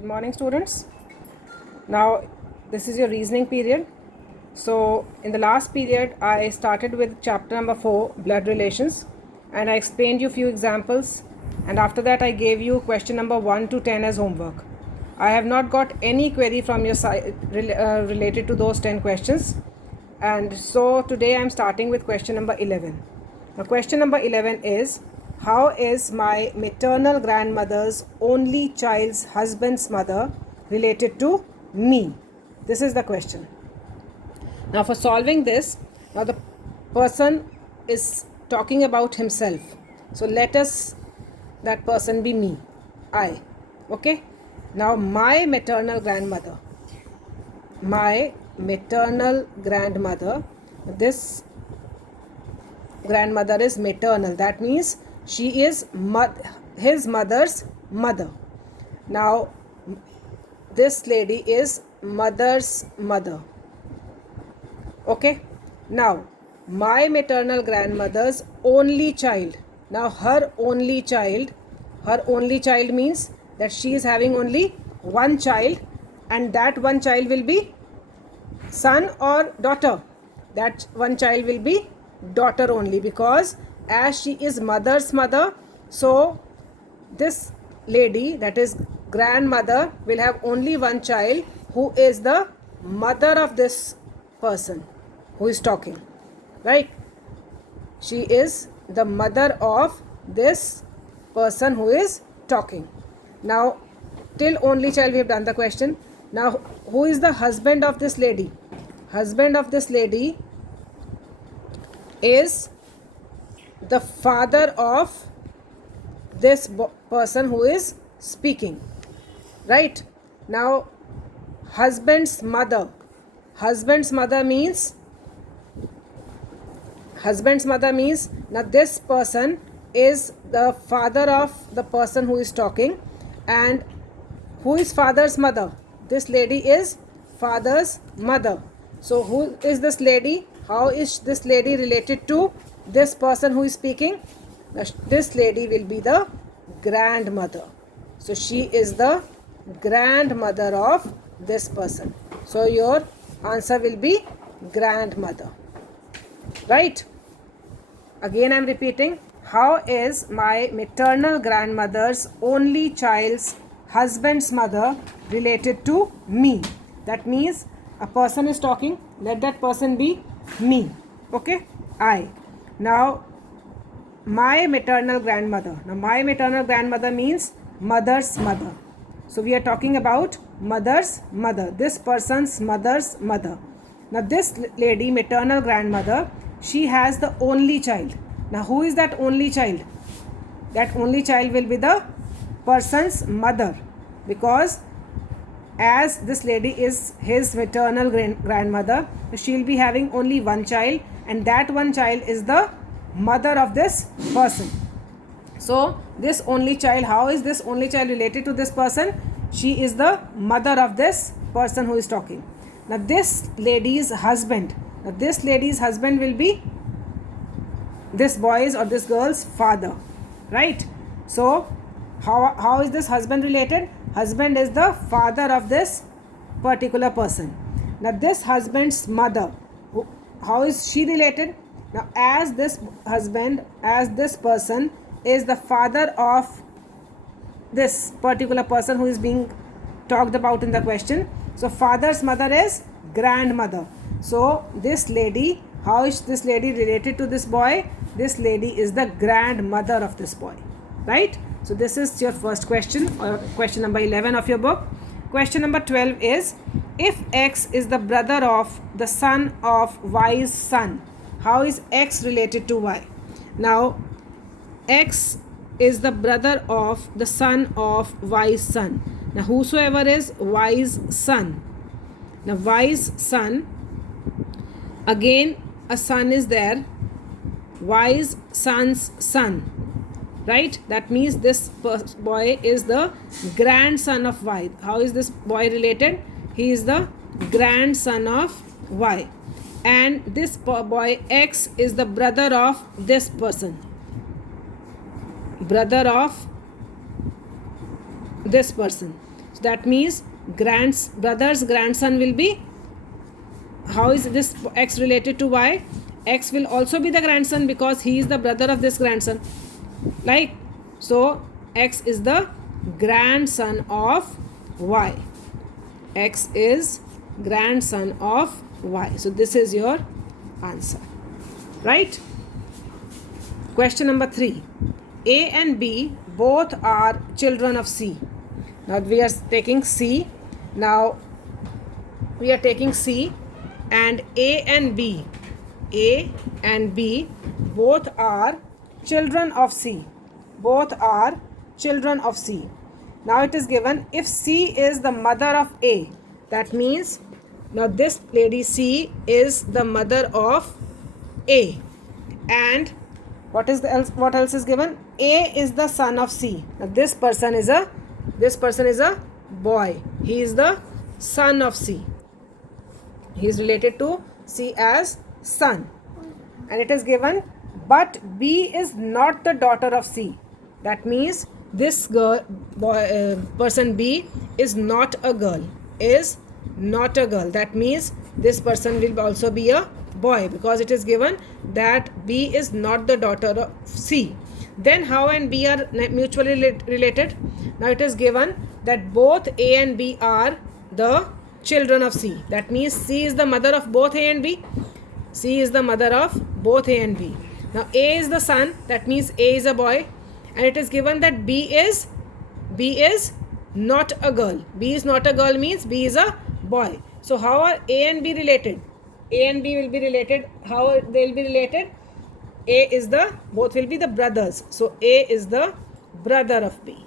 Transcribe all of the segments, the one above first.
Good morning, students. Now, this is your reasoning period. So, in the last period, I started with chapter number 4, blood relations, and I explained you few examples. And after that, I gave you question number 1 to 10 as homework. I have not got any query from your side related to those 10 questions. And so, today I am starting with question number 11. Now, question number 11 is, how is my maternal grandmother's only child's husband's mother related to me? This is the question. Now, for solving this, now the person is talking about himself. So, let us, that person be me, I. Okay. Now, my maternal grandmother, this grandmother is maternal. That means she is his mother's mother. Now, this lady is mother's mother. Okay. Now, my maternal grandmother's only child. Now, her only child means that she is having only one child, and that one child will be son or daughter. That one child will be daughter only, because as she is mother's mother, so this lady, that is grandmother, will have only one child who is the mother of this person who is talking, right? She is the mother of this person who is talking. Now, till only child we have done the question. Now, who is the husband of this lady? Husband of this lady is the father of this person who is speaking, right? Now, husband's mother means now this person is the father of the person who is talking. And who is father's mother? This lady is father's mother. So who is this lady? How is this lady related to this person who is speaking? Now, this lady will be the grandmother. So she is the grandmother of this person. So your answer will be grandmother, right? Again I am repeating. How is my maternal grandmother's only child's husband's mother related to me? That means a person is talking, let that person be me. Okay, I. Now, my maternal grandmother. Now, my maternal grandmother means mother's mother. So, we are talking about mother's mother. This person's mother's mother. Now, this lady, maternal grandmother, she has the only child. Now, who is that only child? That only child will be the person's mother, because as this lady is his maternal grandmother, she will be having only one child, and that one child is the mother of this person. So, this only child, how is this only child related to this person? She is the mother of this person who is talking. Now, this lady's husband. Now, this lady's husband will be this boy's or this girl's father, right? So, how is this husband related? Husband is the father of this particular person. Now, this husband's mother, how is she related? Now, as this husband, as this person is the father of this particular person who is being talked about in the question, so father's mother is grandmother. So, this lady, how is this lady related to this boy? This lady is the grandmother of this boy, right? So, this is your first question, or question number 11 of your book. Question number 12 is, if X is the brother of the son of Y's son, how is X related to Y? Now, X is the brother of the son of Y's son. Now, whosoever is Y's son. Now, Y's son, again a son is there, Y's son's son, right? That means this boy is the grandson of Y. How is this boy related? He is the grandson of Y. And this boy X is the brother of this person, brother of this person. So that means brother's grandson will be, how is this X related to Y? X will also be the grandson because he is the brother of this grandson. Like, so X is the grandson of Y. X is grandson of Y. So this is your answer. Right? Question number 3. A and B both are children of C. Now we are taking C. Now we are taking C, and A and B both are children of C. Both are children of C. Now it is given, if C is the mother of A, that means now this lady C is the mother of A, and what else is given? A is the son of C. Now this person is a boy. He is the son of C. He is related to C as son. And it is given, but B is not the daughter of C. That means this person B is not a girl. Is not a girl. That means this person will also be a boy, because it is given that B is not the daughter of C. Then how and B are mutually related? Now it is given that both A and B are the children of C. That means C is the mother of both A and B. C is the mother of both A and B. Now A is the son. That means A is a boy. And it is given that B is not a girl. B is not a girl means B is a boy. So how are A and B related? A and B will be related. How they will be related? Both will be the brothers. So A is the brother of B.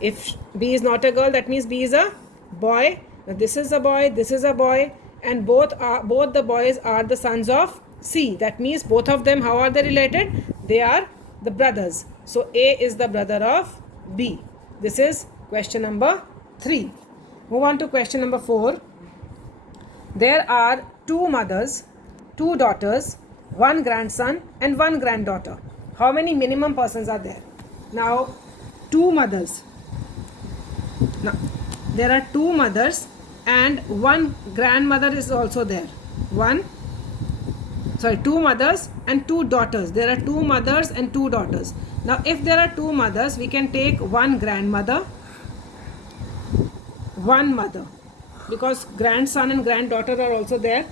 If B is not a girl, that means B is a boy. Now this is a boy, this is a boy, and both the boys are the sons of C. That means both of them, how are they related? They are the brothers. So A is the brother of B. This is question number 3. Move on to question number 4. There are 2 mothers, 2 daughters, 1 grandson and 1 granddaughter. How many minimum persons are there? Now 2 mothers. Now there are 2 mothers and 1 grandmother is also there. 2 mothers and 2 daughters. There are 2 mothers and 2 daughters. Now if there are 2 mothers, we can take 1 grandmother, 1 mother, because grandson and granddaughter are also there.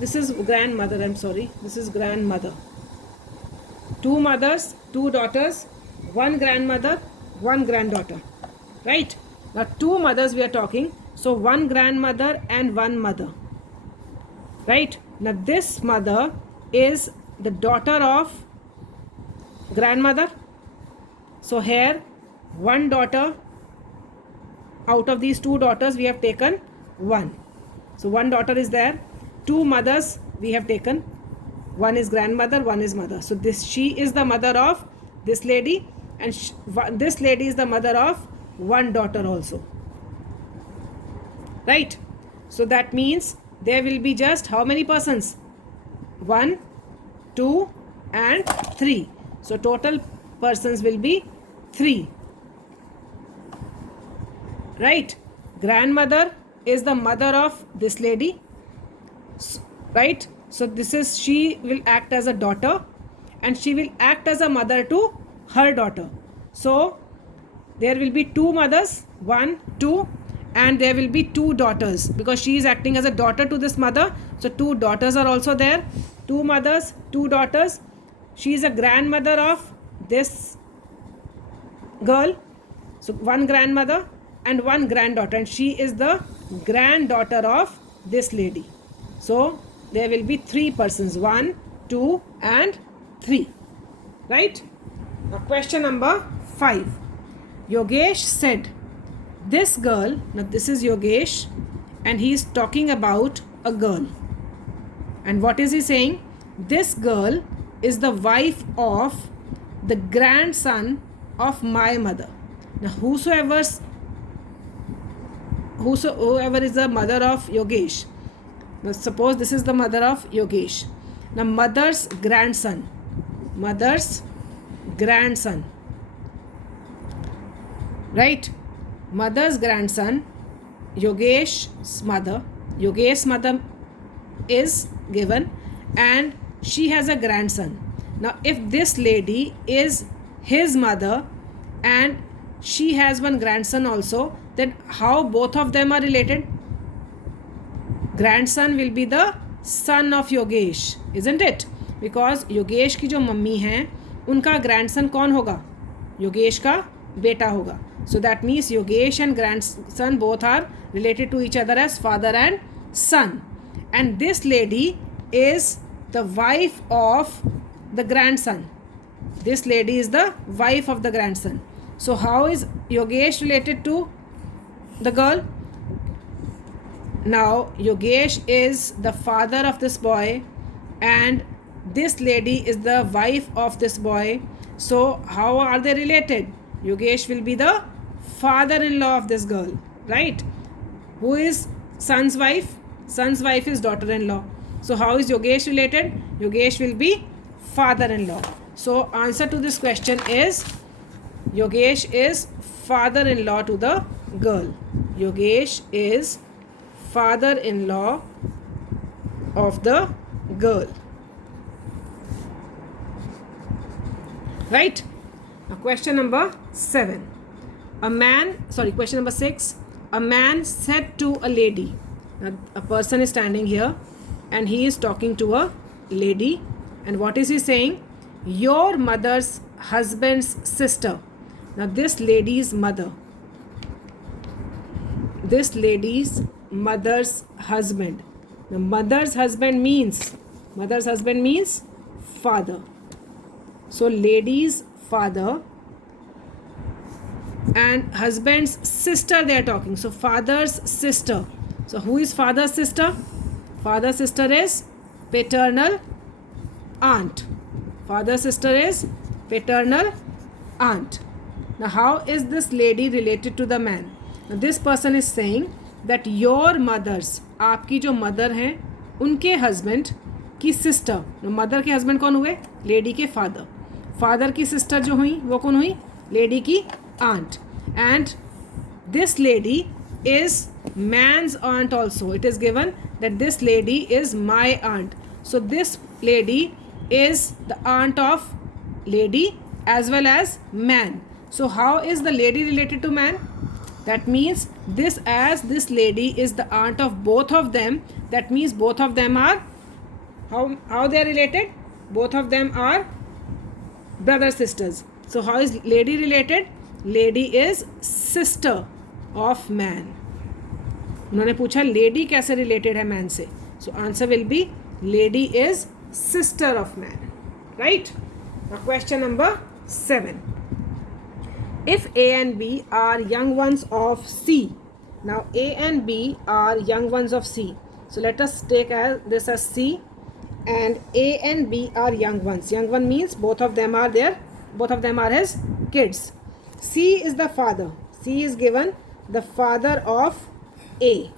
This is grandmother, I'm sorry. This is grandmother. 2 mothers, 2 daughters, 1 grandmother, 1 granddaughter. Right? Now 2 mothers we are talking. So 1 grandmother and 1 mother. Right? Now this mother is the daughter of grandmother. So here 1 daughter, out of these 2 daughters we have taken 1. So 1 daughter is there. 2 mothers we have taken. 1 is grandmother, 1 is mother. So she is the mother of this lady, and this lady is the mother of 1 daughter also. Right? So that means there will be just how many persons? 1, 2 and 3. So total persons will be 3. Right? Grandmother is the mother of this lady. Right? So she will act as a daughter, and she will act as a mother to her daughter. So there will be 2 mothers, 1, 2, and there will be 2 daughters, because she is acting as a daughter to this mother. So 2 daughters are also there. 2 mothers, 2 daughters. She is a grandmother of this girl. So 1 grandmother and 1 granddaughter, and she is the granddaughter of this lady. So there will be 3 persons, 1, 2 and 3. Right? Now question number 5. Yogesh said, this girl, now this is Yogesh, and he is talking about a girl. And what is he saying? This girl is the wife of the grandson of my mother. Now whosoever is the mother of Yogesh. Now suppose this is the mother of Yogesh. Now mother's grandson. right? Mother's grandson, Yogesh's mother. Yogesh's mother is given, and she has a grandson. Now, if this lady is his mother and she has one grandson also, then how both of them are related? Grandson will be the son of Yogesh, isn't it? Because Yogesh की जो mummy हैं उनका grandson कौन होगा? योगेश का बेटा होगा. So that means Yogesh and grandson both are related to each other as father and son. And this lady is the wife of the grandson. This lady is the wife of the grandson. So how is Yogesh related to the girl? Now Yogesh is the father of this boy and this lady is the wife of this boy. So how are they related? Yogesh will be the father-in-law of this girl, right? Who is son's wife? Son's wife is daughter-in-law. So how is Yogesh related? Yogesh will be father-in-law. So answer to this question is Yogesh is father-in-law to the girl. Yogesh is father-in-law of the girl. Right? Now question number 7. Question number 6. A man said to a lady. Now a person is standing here and he is talking to a lady. And what is he saying? Your mother's husband's sister. Now this lady's mother. This lady's mother's husband. Now mother's husband means father. So lady's father and husband's sister they are talking. So father's sister. So who is father's sister? Father's sister is paternal aunt. Father's sister is paternal aunt. Now how is this lady related to the man? Now this person is saying that your mother's, आपकी जो mother हैं उनके husband की sister. Mother के husband कौन हुए? Lady के father. Father की सिस्टर जो हुई वो कौन हुई? लेडी की aunt. And this lady is man's aunt also. It is given that this lady is my aunt. So this lady is the aunt of lady as well as man. So how is the lady related to man? That means this lady is the aunt of both of them. That means both of them are how they are related? Both of them are brother sisters. So how is lady related? Lady is sister of man. उन्होंने पूछा lady कैसे related है man से. So answer will be lady is sister of man. Right? Now question number 7. If A and B are young ones of C. Now A and B are young ones of C. So let us take this as C. And A and B are young ones. Young one means both of them are his kids. C is the father. C is given the father of A.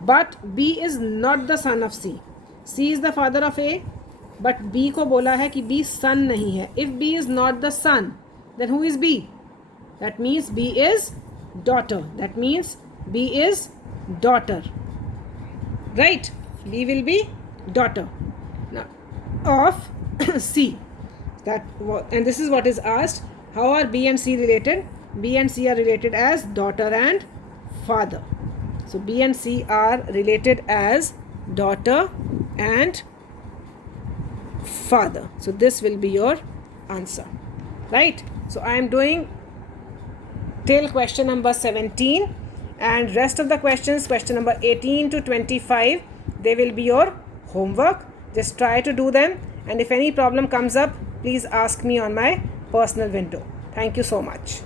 But B is not the son of C. C is the father of A. But B को बोला है कि B son नहीं है. If B is not the son, then who is B? That means B is daughter. That means B is daughter. Right? B will be daughter now of C. And this is what is asked. How are B and C related? B and C are related as daughter and father. So B and C are related as daughter and father. So this will be your answer. Right? So I am doing till question number 17 and rest of the questions, question number 18 to 25, they will be your homework. Just try to do them, and if any problem comes up, please ask me on my personal window. Thank you so much.